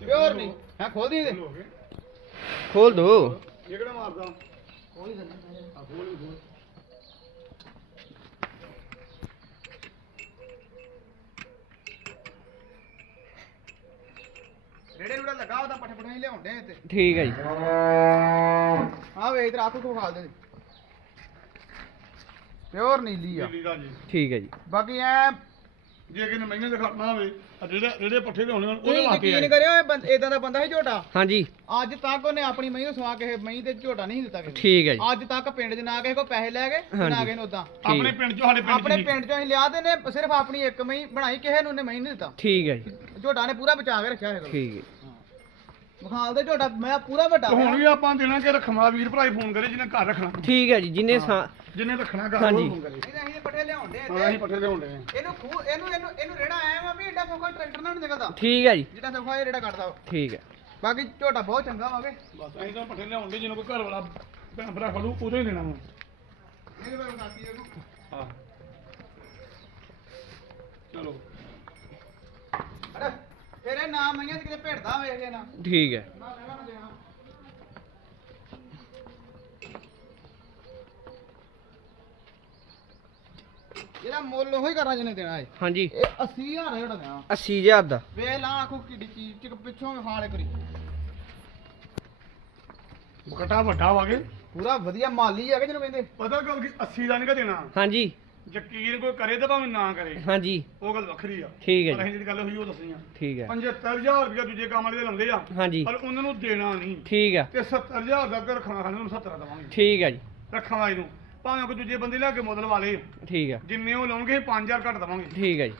ਪਿਓਰ ਨਹੀਂ। ਹੈ ਖੋਲ ਦੀ ਇਹਦੇ। ਖੋਲ ਦੋ। ਇਹ ਕਿਹੜਾ ਮਾਰਦਾ? ਖੋਲ ਹੀ ਦਿੰਦੇ ਆ ਖੋਲ ਹੀ ਖੋਲ ਰੇੜੇ ਰੂੜਾ ਲੱਗਾ ਉਹਦਾ ਪੱਠੇ ਪੱਠੇ ਲਿਆਉਂਦੇ ਇੱਥੇ। ਠੀਕ ਹੈ ਜੀ। ਆ ਵੇ ਇਧਰ ਆਖੋ ਕੋ ਵਿਖਾਲ ਦੇ। ਪਿਓਰ ਨੀਲੀ ਆ। ਦਾ ਜੀ ਠੀਕ ਹੈ ਜੀ। ਬਾਕੀ ਐ ਜੇ ਕਿਨੇ ਮਹੀਨੇ ਦੇ ਖੜਨਾ ਹੋਵੇ ਆ ਜਿਹੜੇ ਜਿਹੜੇ ਪੱਠੇ ਦੇ ਹੋਣੇ ਹੋਣ, ਉਹਦੇ ਤੁਸੀਂ ਵਾਸਤੇ ਯਕੀਨ ਆ ਕਰਿਓ ਇਹ ਬੰਦ ਇਦਾਂ ਦਾ ਬੰਦਾ ਸੀ ਝੋਟਾ? ਹਾਂਜੀ। ਅੱਜ ਤੱਕ ਉਹਨੇ ਆਪਣੀ ਮਹੀਂ ਨੂੰ ਸਵਾ ਕੇ ਮਹੀਂ ਤੇ ਝੋਟਾ ਨਹੀਂ ਦਿੱਤਾ ਕਿਸੇ ਨੂੰ। ਠੀਕ ਹੈ ਜੀ। ਅੱਜ ਤੱਕ ਪਿੰਡ 'ਚ ਨਾ ਕਿਸੇ ਕੋ ਪੈਸੇ ਲੈ ਗਏ ਤੇ ਨਾ ਹਾਂਜੀ। ਕਿਸੇ ਨੂੰ ਉਦਾਂ ਆਪਣੇ ਪਿੰਡ ਚੋਂ ਸਾਡੇ ਪਿੰਡ ਆਪਣੇ ਚ ਪਿੰਡ 'ਚੋਂ ਅਸੀਂ ਲਿਆ ਤੇ ਨੇ ਸਿਰਫ ਆਪਣੀ ਇੱਕ ਮਹੀਂ ਬਣਾਈ ਕਿਸੇ ਨੂੰ ਨੇ ਮਹੀਂ ਨਹੀਂ ਦਿੱਤਾ। ਠੀਕ ਹੈ ਜੀ। ਝੋਟਾ ਨੇ ਪੂਰਾ ਬਚਾ ਕੇ ਰੱਖਿਆ ਹੈਗਾ ਠੀਕ ਹੈ ਵਿਖਾਲ ਦੇ ਝੋਟਾ ਮੈਂ ਪੂਰਾ ਵੱਡਾ ਤੇ ਹੁਣ। ਵੀ ਆਪਾਂ ਦੇਣਾ ਕਿ ਰਖਮਾ ਵੀਰ ਭਰਾ ਹੀ ਫੋਨ ਕਰੇ ਜਿਹਨੇ ਘਰ ਰੱਖਣਾ। ਠੀਕ ਹੈ ਜੀ ਜਿੰਨੇ ਸਾ- ਜਿਹਨੇ ਰੱਖਣਾ ਘਰ ਹਾਂਜੀ। ਉਹ ਫੋਨ ਕਰੇ। ਇਹਦੇ ਅਸੀਂ ਪੱਠੇ ਲਿਆਉਂਦੇ ਹਾਂ ਅਸੀਂ ਪੱਠੇ ਲਿਆਉਂਦੇ ਆ। ਇਹਨੂੰ ਖੂ ਇਹਨੂੰ ਇਹਨੂੰ ਇਹਨੂੰ ਰੇੜਾ ਆਇਆ ਵਾ ਵੀ ਐਡਾ ਸੌਖਾ ਟਰੈਕਟਰ ਨਾਲ ਨਹੀਂ ਨਿਕਲਦਾ। ਠੀਕ ਹੈ ਜੀ। ਜਿਹੜਾ ਸੌਖਾ ਇਹ ਰੇੜਾ ਕੱਢਦਾ ਵਾ। ਠੀਕ ਹੈ। ਬਾਕੀ ਝੋਟਾ ਬਹੁਤ ਚੰਗਾ ਵਾਗੇ ਬਸ ਅਸੀਂ ਤਾਂ ਪੱਠੇ ਲਿਆਉਂਦੇ ਜਿਹਨੂੰ ਕੋਈ ਘਰ ਵਾਲਾ ਭੈਣ ਭਰਾ ਖੜੂ ਉਦੋਂ ਹੀ ਦੇਣਾ ਵਾ। ਇਹਦੇ ਬਾਰੇ ਦੱਸੀ ਇਹਨੂੰ। ਹਾਂ। ਚਲੋ। ਤੇਰੇ ਨਾਮ ਮਈਆਂ ਤੇ ਕਿਤੇ ਭੇੜਦਾ ਵੇਖ ਕੇ ਨਾ। ਠੀਕ ਹੈ। ਨਾ ਰਹਿਣਾ ਨਾ ਦੇਣਾ ਇਹਦਾ ਮੁੱਲ ਉਹੀ ਕਰਨਾ ਜਿਹਨੇ ਦੇਣਾ ਹੈ ਹਾਂਜੀ। ਇਹ 80000 ਜਿਹੜਾ ਦੇਣਾ। 80000 ਦਾ। ਵੇ ਲਾ ਆਖੋ ਕਿੱਡੀ ਚੀਜ਼ ਚ ਪਿੱਛੋਂ ਵਿਖਾਲੇ ਕਰੀ। ਬਕਟਾ ਵੱਡਾ ਵਾਗੇ ਪੂਰਾ ਵਧੀਆ ਮਾਲੀ ਆ ਕਿ ਜਿਹਨੂੰ ਕਹਿੰਦੇ। ਪਤਾ ਗੱਲ ਕਿ 80 ਦਾ ਨਹੀਂ ਦੇਣਾ। ਹਾਂਜੀ। ਯਕੀਨ ਕੋਈ ਕਰੇ ਤਾਂ ਭਾਵੇਂ ਨਾ ਕਰੇ। ਹਾਂਜੀ। ਉਹ ਗੱਲ ਵੱਖਰੀ ਆ। ਠੀਕ ਹੈ ਪਰ ਜੀ। ਅਸੀਂ ਜਿਹੜੀ ਗੱਲ ਹੋਈ ਉਹ ਦੱਸਣੀ ਆ। ਠੀਕ ਹੈ। 75000 ਰੁਪਏ ਦੂਜੇ ਕੰਮ ਵਾਲੇ ਦੇ ਲਾਉਂਦੇ ਆ। ਹਾਂਜੀ। ਪਰ ਉਹਨਾਂ ਨੂੰ ਦੇਣਾ ਨਹੀਂ। ਠੀਕ ਹੈ। ਤੇ 70000 ਦਾ ਅੱਗੇ ਰੱਖਣਾ ਖਾਣੇ ਨੂੰ 70 ਦਵਾਂਗੇ। ਠੀਕ ਹੈ ਜੀ। ਰੱਖਣ ਵਾਲੇ ਨੂੰ ਭਾਵੇਂ ਕੋਈ ਦੂਜੇ ਬੰਦੇ ਲਿਆ ਕੇ ਮੁੱਲ ਵਾਲੇ। ਠੀਕ ਹੈ। ਜਿੰਨੇ ਉਹ ਲਾਉਣਗੇ 5000 ਘੱਟ ਦਵਾਂਗੇ। ਠੀਕ ਹੈ ਜੀ।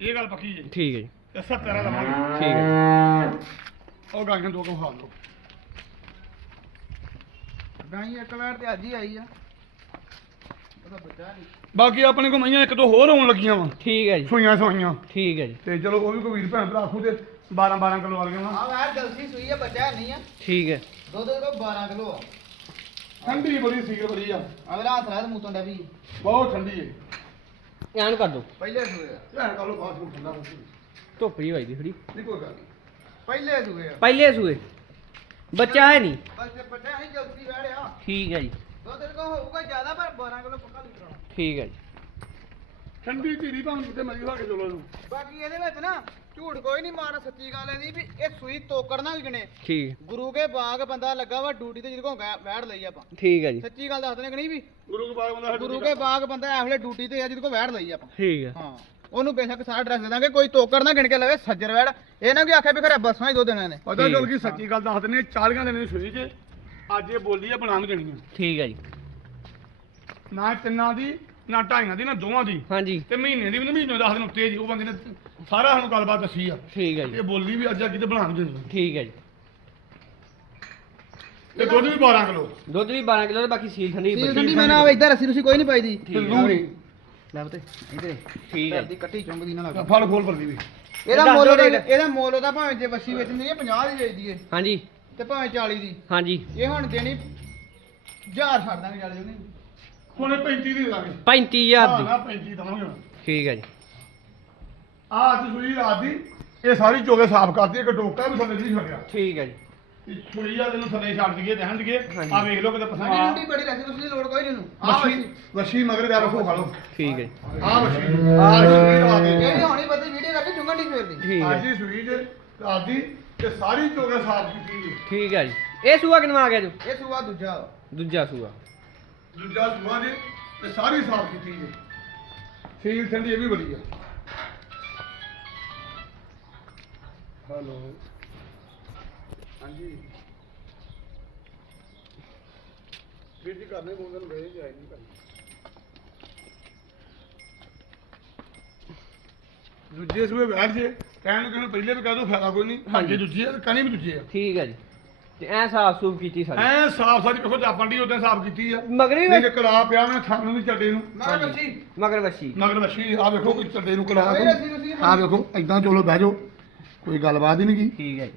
ਇਹ ਗੱਲ ਪੱਕੀ ਜੀ। ਠੀਕ ਹੈ ਜੀ। ਤੇ 70 ਦਾ ਦਵਾਂਗੇ। ਠੀਕ ਹੈ ਉਹ ਗਾਈਆਂ ਦੋ ਕੁ ਖਾ ਲਓ ਗਾਈ ਇੱਕ ਵਾਰ ਤੇ ਅੱਜ ਹੀ ਆਈ ਆ। ਬਾਕੀ ਆਪਣੇ ਕੋ ਮਈਆਂ ਇੱਕ ਦੋ ਹੋਰ ਆਉਣ ਲੱਗੀਆਂ ਵਾ। ਠੀਕ ਹੈ ਜੀ। ਸੂਈਆਂ ਸੂਈਆਂ। ਠੀਕ ਹੈ ਜੀ। ਤੇ ਚਲੋ ਉਹ ਵੀ ਕੋਈ ਵੀਰ ਭੈਣ ਭਰਾ ਆਖੂ ਤੇ 12 12 ਕਿਲੋ ਵਾਲੀਆਂ ਵਾ। ਆ ਵੈਰ ਜਲਸੀ ਸੂਈ ਆ ਬੱਚਾ ਨਹੀਂ ਆ। ਠੀਕ ਹੈ। ਦੁੱਧ ਇਹਦਾ 12 ਕਿਲੋ ਆ। ਠੰਡੀ ਬੜੀ ਸੀਗਰ ਬੜੀ ਆ। ਅਗਲਾ ਹੱਥ ਨਾਲ ਮੂਤੋਂ ਦਾ ਵੀ ਬਹੁਤ ਠੰਡੀ ਹੈ ਐਨ ਕਰ ਦੋ। ਪਹਿਲੇ ਸੂਏ ਆ। ਭੈਣ ਕਾ ਲੋ ਬਾਅਦ ਨੂੰ ਠੰਡਾ ਹੋ ਧੁੱਪ ਜੀ ਵੱਜਦੀ ਥੋੜੀ ਨਹੀਂ ਕੋਈ ਗੱਲ ਪਹਿਲੇ ਸੂਏ ਆ। ਪਹਿਲੇ ਸੂਏ। ਬੱਚਾ ਹੈ ਨਹੀਂ। ਬੱਚਾ ਨਹੀਂ ਜਲਦੀ ਵੜਿਆ। ਠੀਕ ਹੈ ਜੀ। ਦੁੱਧ ਇਹਦੇ ਕੋਲ ਹੋਊਗਾ ਜ਼ਿਆਦਾ ਪਰ 12 ਕਿਲੋ ਪੱਕਾ ਲੀਟਰ ਆਉਣਾ ਠੀਕ ਹੈ ਜੀ। ਠੰਡੀ ਧੀਰੀ ਭਾਵੇਂ ਕਿਤੇ ਮਰੀ ਹੋ ਕੇ ਚਲੋ ਇਹਨੂੰ। ਬਾਕੀ ਇਹਦੇ ਵਿੱਚ ਨਾ ਝੂਠ ਕੋਈ ਨਹੀਂ ਮਾਰ ਸੱਚੀ ਗੱਲ ਇਹਦੀ ਵੀ ਇਹ ਸੂਈ ਤੋਕੜ ਨਾ ਵਿਕਣੇ ਠੀਕ ਗੁਰੂ ਕੇ ਬਾਗ ਬੰਦਾ ਲੱਗਾ ਵਾ ਡਿਊਟੀ ਤੇ ਜਿਹਦੇ ਕੋਲ ਵੈੜ ਲਈ ਆਪਾਂ। ਠੀਕ ਹੈ ਜੀ। ਸੱਚੀ ਗੱਲ ਦੱਸਦੇ ਕਿ ਨਹੀਂ ਵੀ ਗੁਰੂ ਕੇ ਬਾਗ ਬੰਦਾ ਗੁਰੂ ਕੇ ਬਾਗ ਬੰਦਾ ਵੇਲੇ ਡਿਊਟੀ ਤੇ ਆ ਜਿਹਦੇ ਕੋਲ ਵੈੜ ਲਈ ਆਪਾਂ। ਠੀਕ ਹੈ। ਹਾਂ ਉਹਨੂੰ ਬੇਸ਼ੱਕ ਸਾਰਾ ਡਰੈਸ ਦੇ ਦਾਂਗੇ ਕੋਈ ਤੋਕੜ ਨਾ ਗਿਣ ਕੇ ਲਵੇ ਸੱਜਰ ਵੈੜ। ਇਹ ਨਾ ਕਿ ਆਖੇ ਵੀ ਖਰੇ ਬੱਸਾਂ ਹੀ ਦੋ ਦਿਨਾਂ ਨੇ। ਪਤਾ। ਚੱਲ ਕੀ ਸੱਚੀ ਗੱਲ ਦੱਸ ਦਿੰਦੇ 40 ਦਿਨਾਂ ਦੀ ਸੂਈ 'ਚ। ਅੱਜ ਇਹ ਬੋਲੀ ਆ ਬਣਾ ਦੇਣੀ ਆ। ਠੀਕ ਹੈ ਜੀ। ਨਾ ਤਿੰਨਾਂ ਦੀ ਨਾ ਢਾਈਆਂ ਦੀ ਨਾ ਦੋਵਾਂ ਦੀ। ਹਾਂਜੀ। ਤੇ ਮਹੀਨੇ ਦੀ ਵੀ ਨਾ ਮਹੀਨੇ ਦਸ ਦਿਨ ਉੱਤੇ ਜੀ ਉਹ ਬੰਦੇ ਨੇ ਸਾਰਾ ਸਾਨੂੰ ਗੱਲਬਾਤ ਦੱਸੀ ਆ। ਠੀਕ ਹੈ ਜੀ। ਇਹ ਬੋਲੀ ਵੀ ਅੱਜ ਆ ਕਿਤੇ ਬਣਾ ਦੇਣੀ ਆ। ਠੀਕ ਹੈ ਜੀ। ਤੇ ਦੁੱਧ ਵੀ 12 ਕਿਲੋ। ਦੁੱਧ ਵੀ 12 ਕਿਲੋ ਤੇ ਬਾਕੀ ਸੀਲ ਠੰਡੀ ਸੀਲ। ਠੰਡੀ ਮੈਂ ਨਾ ਇਧਰ ਰੱਸੀ ਰੁਸੀ ਕੋਈ ਨਹੀਂ ਪਾਈ ਦੀ। ਠੀਕ ਹੈ। ਢਿੱਲੂ ਨਹੀਂ ਲੈ ਬਤੇ ਇਧਰ। ਠੀਕ ਹੈ ਦੀ ਕੱਟੀ ਚੁੰਗਦੀ ਨਾ ਲੱਗ ਫਲ ਖੋਲ ਪਰਦੀ ਵੀ। ਇਹਦਾ ਮੁੱਲ ਉਹਦਾ ਰੇਟ। ਇਹਦਾ ਮੁੱਲ ਉਹਦਾ ਭਾਵੇਂ ਜੇ ਵੱਛੀ ਵੇਚਣੀ ਹੈ 50 ਦੀ ਵੇਚ ਦਈਏ। ਹਾਂਜੀ। ਤੇ ਭਾਵੇਂ 40 ਦੀ। ਹਾਂਜੀ। ਇਹ ਹੁਣ ਦੇਣੀ 1000 ਛੱਡ ਦਾਂਗੇ 40 ਦੀ। ਹੁਣੇ 35 ਦੀ ਦਾਂਗੇ 35000 ਦੀ। ਨਾ 35 ਦਵਾਂਗੇ ਠੀਕ ਹੈ ਜੀ। ਆ ਅੱਜ ਸੂਈ ਰਾਤ ਦੀ ਇਹ ਸਾਰੀ ਚੋਗੇ ਸਾਫ਼ ਕਰਦੀ ਇੱਕ ਡੋਕਾ ਵੀ ਥੱਲੇ ਨਹੀਂ ਛੱਡਿਆ। ਠੀਕ ਹੈ ਜੀ। ਇਹ ਸੂਈ ਆ ਤੈਨੂੰ ਥੱਲੇ ਛੱਡ ਦਈਏ ਰਹਿਣ ਦਈਏ। ਹਾਂਜੀ। ਆ ਵੇਖ ਲਓ ਕਿਤੇ ਸਾਡੀ ਪਸਮਾ ਰੰਡੀ ਬੜੀ ਰੁਸੀ ਦੀ ਲੋੜ ਕੋਈ ਨਹੀਂ ਉਹਨੂੰ ਆ ਵਸ਼ੀ ਵੱਛੀ ਵਸ਼ੀ ਮਗਰ ਦਾ ਰੱਖੋ ਖਾ ਲਓ। ਠੀਕ ਹੈ ਜੀ। ਆ ਵਸ਼ੀ ਆ ਸੂਈ ਰਾਤ ਦੀ ਹੋਣੀ ਬੱਦੀ ਵੀਡੀਓ ਕਰਕੇ ਚੁੰਗਣ ਦੀ ਸਵੇਰ ਦੀ। ਠੀਕ ਅੱਜ ਹੈ ਹੀ ਸੂਈ ਜੇ ਰਾਤ ਦੀ ਤੇ ਸਾਰੀ ਚੋਗੇ ਸਾਫ਼ ਕੀਤੀ ਜੀ ਠੀਕ ਹੈ ਜੀ। ਇਹ ਸੂਆ ਕਿੰਨਾ ਆ ਗਿਆ ਜੀ? ਇਹ ਸੂਆ ਦੂਜਾ। ਦੂਜਾ ਸੂਆ। ਦੂਜਾ ਸੂਆ ਜੇ ਤੇ ਸਾਰੀ ਸਾਫ਼ ਕੀਤੀ ਜੀ। ਸੀਲ ਠੰਡੀ ਇਹ ਵੀ ਬੜੀ ਆ। ਹਲੋ। ਹਾਂਜੀ। ਵੀਰ ਜੀ ਕਰਨੇ ਬੋਲਣ ਗਏ ਜਾਈ ਨਹੀਂ ਭਾਈ ਦੂਜੇ ਸੂਏ ਬੈਠ ਜੇ। ਕਹਿਣ ਨੂੰ ਕਹਿੰਦੇ ਪਹਿਲੇ ਵੀ ਕਹਿ ਦੋ ਫਾਇਦਾ ਕੋਈ ਨਹੀਂ। ਹਾਂਜੀ। ਦੂਜੀ ਆ ਕਣੀ ਵੀ ਦੂਜੀ ਆ। ਠੀਕ ਹੈ ਜੀ। ਤੇ ਐ ਸਾਫ਼ ਸੂਫ ਕੀਤੀ ਸਾਡੀ ਐ ਸਾਫ਼ ਸਾਰੀ ਵੇਖੋ ਜਾਪਣ ਦੀ ਉਦੋਂ ਸਾਫ਼ ਕੀਤੀ ਆ। ਮਗਰੀ ਨਹੀਂ ਤੇ ਕੜਾ ਪਿਆ ਨਾ ਥਾਨੂੰ ਦੀ ਚੱਡੇ ਨੂੰ। ਮੈਂ ਬੱਚੀ ਮਗਰ ਵੱਛੀ ਮਗਰ ਵੱਛੀ ਆ ਵੇਖੋ ਕੋਈ ਚੱਡੇ ਨੂੰ ਰੁਸੀ ਆ ਵੇਖੋ ਇਦਾਂ ਚਲੋ ਬਹਿ ਜਾਓ। ਕੋਈ ਗੱਲਬਾਤ ਹੀ ਨਹੀਂ ਕੀ ਠੀਕ ਹੈ ਜੀ।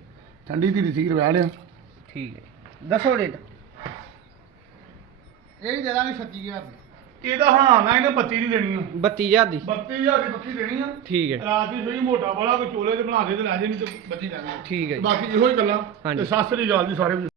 ਠੰਡੀ ਦੀ ਰਸੀਰ ਲਿਆ। ਠੀਕ ਹੈ ਦੱਸੋ ਰੇਟ ਇਹ ਵੀ ਦੇ ਦਾਂਗੇ 36000 ਦੀ। ਇਹਦਾ ਹਾਂ ਨਾ ਇਹਨੇ 32 ਦੀ ਦੇਣੀ ਆ। 32000 ਦੀ। 32000 ਦੀ ਬੱਕੀ ਦੇਣੀ ਆ। ਠੀਕ ਹੈ। ਰਾਤ ਦੀ ਸੋਈ ਮੋਟਾ ਵਾਲਾ ਕੋਈ ਚੋਲੇ ਤੇ ਬਣਾ ਦੇ ਤੇ ਲੈ ਜੇ ਨਹੀਂ ਤੇ ਬੱਚੀ ਲੈਣੀ ਠੀਕ ਹੈ ਜੀ। ਬਾਕੀ ਇਹੋ ਹੀ ਗੱਲਾਂ। ਹਾਂਜੀ। ਤੇ ਸੱਸ ਦੀ ਗੱਲ ਦੀ ਸਾਰੇ